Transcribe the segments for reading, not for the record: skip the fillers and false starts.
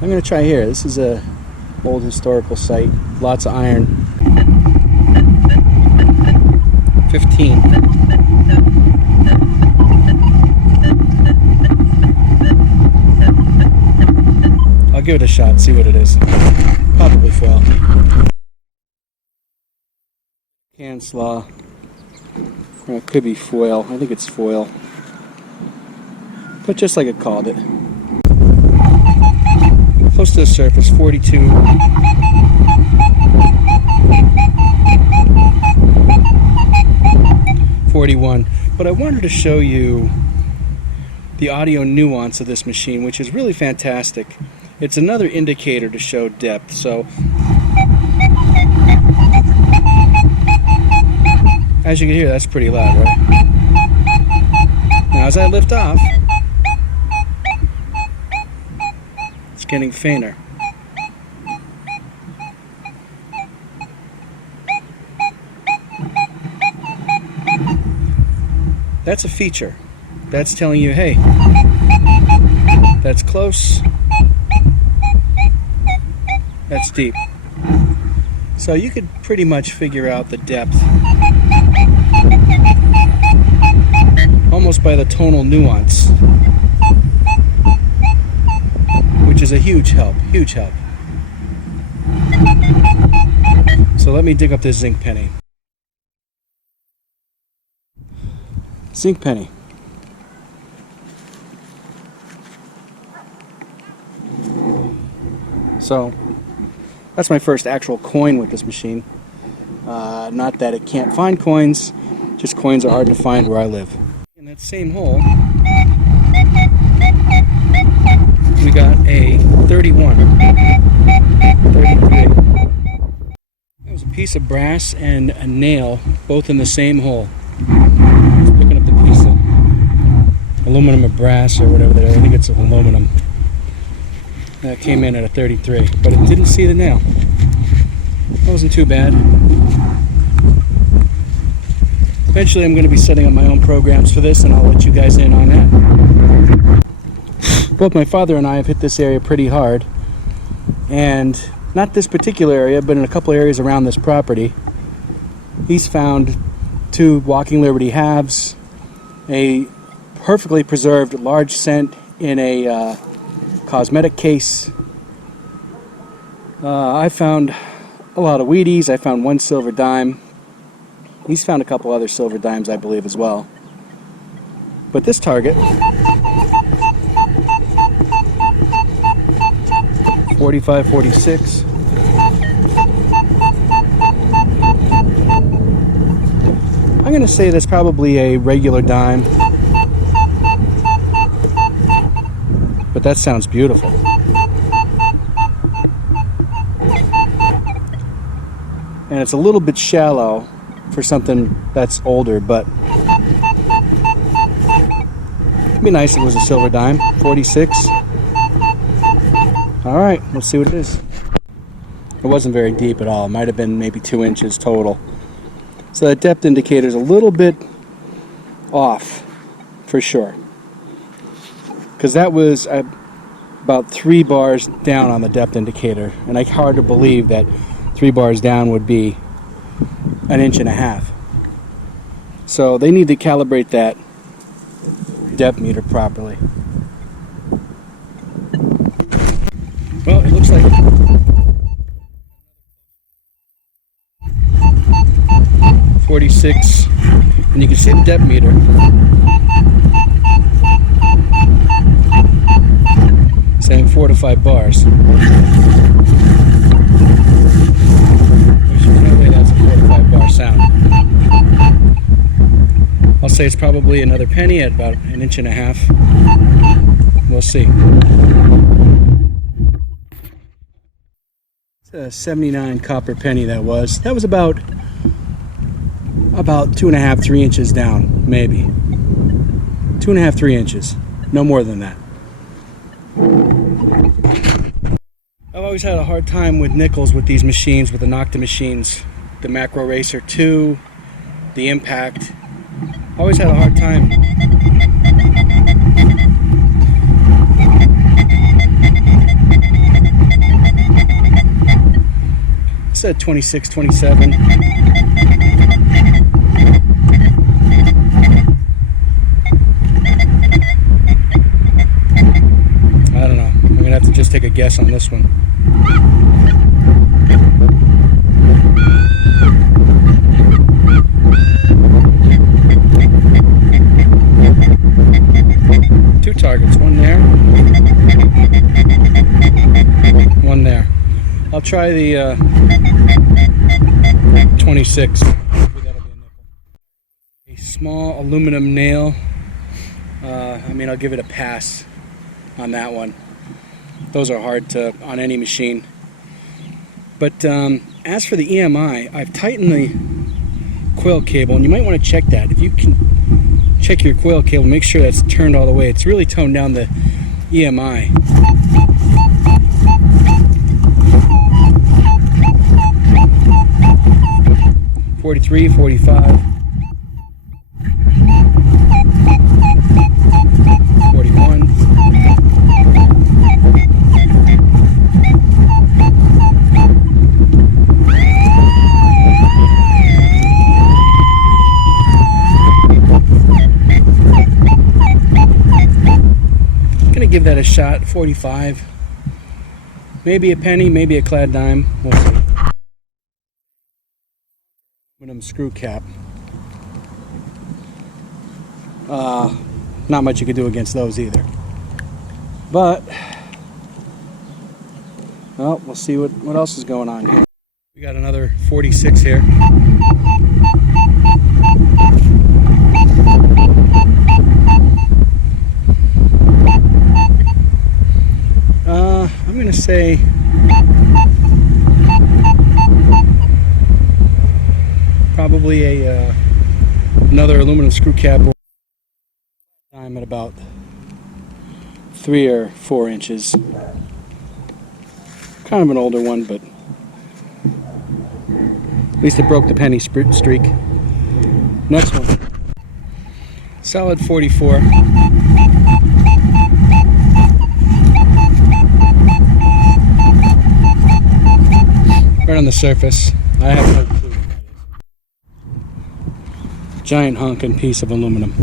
I'm going to try here. This is a old historical site. Lots of iron. 15. I'll give it a shot, see what it is. Probably foil. Can slaw. Or it could be foil. I think it's foil. But just like it called it. Close to the surface, 42. But I wanted to show you the audio nuance of this machine, which is really fantastic. It's another indicator to show depth. So as you can hear, that's pretty loud, right? Now as I lift off, it's getting fainter. That's a feature. That's telling you, hey, that's close, that's deep. So you could pretty much figure out the depth almost by the tonal nuance, which is a huge help, huge help. So let me dig up this zinc penny. Zinc penny. So that's my first actual coin with this machine. Not that it can't find coins, just coins are hard to find where I live. In that same hole, we got a 31. 33. That was a piece of brass and a nail, both in the same hole. Looking at the piece of aluminum or brass or whatever that is. I think it's aluminum. That came in at a 33, but it didn't see the nail. That wasn't too bad. Eventually I'm going to be setting up my own programs for this, and I'll let you guys in on that. Both my father and I have hit this area pretty hard, and not this particular area, but in a couple areas around this property. He's found 2 Walking Liberty halves, a perfectly preserved large cent in a cosmetic case. I found a lot of Wheaties. I found 1 silver dime. He's found a couple other silver dimes, I believe, as well. But this target, 45, 46. I'm going to say that's probably a regular dime. But that sounds beautiful. And it's a little bit shallow for something that's older, but it'd be nice if it was a silver dime. 46. Alright, let's see what it is. It wasn't very deep at all. It might have been maybe 2 inches total. So that depth indicator is a little bit off, for sure. Because that was about 3 bars down on the depth indicator, and it's hard to believe that 3 bars down would be 1.5 inches. So they need to calibrate that depth meter properly. Well, it looks like 46, and you can see the depth meter. Saying 4 to 5 bars. There's no way that's a 4 to 5 bar sound. I'll say it's probably another penny at about 1.5 inches. We'll see. It's a 79 copper penny that was. That was about 2.5, 3 inches down, maybe. 2.5, 3 inches. No more than that. I've always had a hard time with nickels with these machines, with the Nokta machines. The Macro Racer 2, the Impact. Always had a hard time. said 26, 27. I don't know. I'm gonna have to just take a guess on this one. Two targets, one there, one there. I'll try the 26. That'll be a nickel. A small aluminum nail. I mean, I'll give it a pass on that one. Those are hard to on any machine. But as for the EMI, I've tightened the coil cable, and you might want to check that. If you can check your coil cable, make sure that's turned all the way. It's really toned down the EMI. .43, 45, 41. Gonna give that a shot. 45. Maybe a penny, maybe a clad dime. We'll see. Aluminum screw cap. Not much you could do against those either. But, well, we'll see what else is going on here. We got another 46 here. I'm going to say probably another aluminum screw cap. I'm at about 3 or 4 inches. Kind of an older one, but at least it broke the penny streak. Next one. Solid 44. Right on the surface. I have no clue what that is. Giant honking piece of aluminum.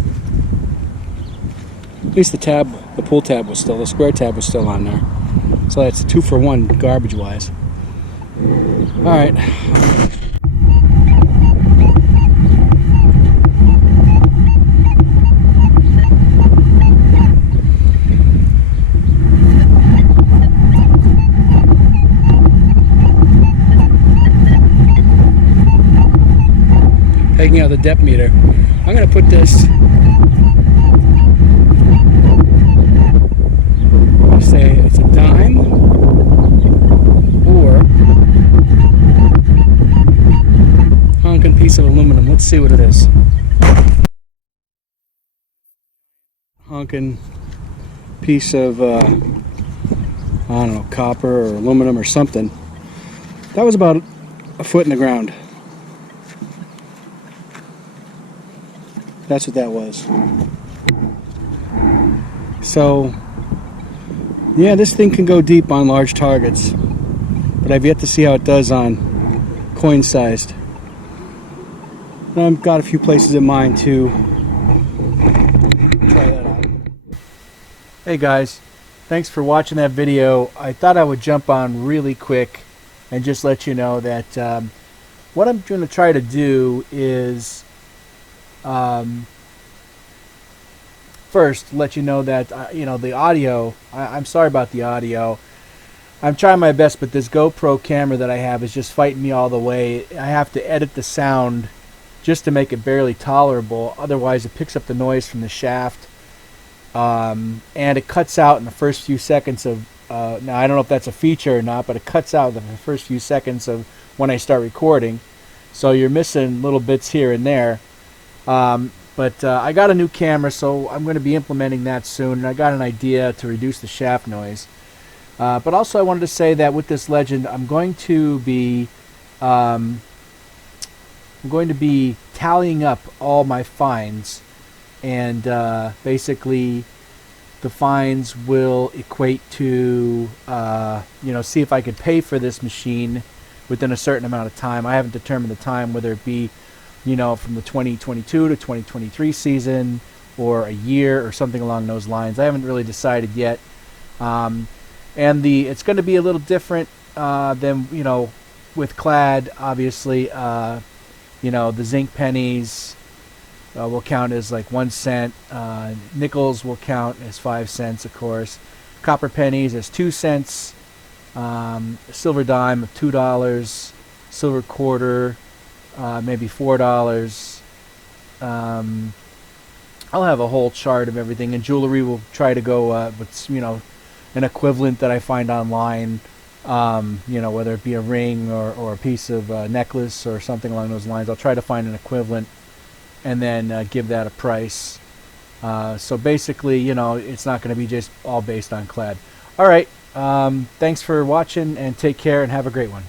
At least the tab, the pull tab was still, the square tab was still on there. So that's a 2-for-1 garbage wise. Alright. Taking out the depth meter. I'm going to put this, say it's a dime or honking piece of aluminum. Let's see what it is. Honking piece of I don't know, copper or aluminum or something. That was about a foot in the ground. That's what that was. So, yeah, this thing can go deep on large targets, but I've yet to see how it does on coin-sized. I've got a few places in mind to try that out. Hey guys, thanks for watching that video. I thought I would jump on really quick and just let you know that what I'm going to try to do is first let you know that the audio, I'm sorry about the audio. I'm trying my best, but this GoPro camera that I have is just fighting me all the way. I have to edit the sound just to make it barely tolerable, otherwise it picks up the noise from the shaft, and it cuts out in the first few seconds of now I don't know if that's a feature or not, but it cuts out in the first few seconds of when I start recording, so you're missing little bits here and there. But I got a new camera, so I'm going to be implementing that soon, and I got an idea to reduce the shaft noise. But also I wanted to say that with this Legend, I'm going to be tallying up all my fines, and basically the fines will equate to see if I could pay for this machine within a certain amount of time. I haven't determined the time, whether it be, from the 2022 to 2023 season, or a year, or something along those lines. I haven't really decided yet. And it's going to be a little different than, with clad, obviously. The zinc pennies will count as like 1 cent. Nickels will count as 5 cents, of course. Copper pennies as 2 cents. Silver dime of $2. Silver quarter, maybe $4. I'll have a whole chart of everything, and jewelry will try to go with an equivalent that I find online. Whether it be a ring or a piece of necklace or something along those lines. I'll try to find an equivalent and then give that a price. So basically, it's not going to be just all based on clad. All right. Thanks for watching, and take care, and have a great one.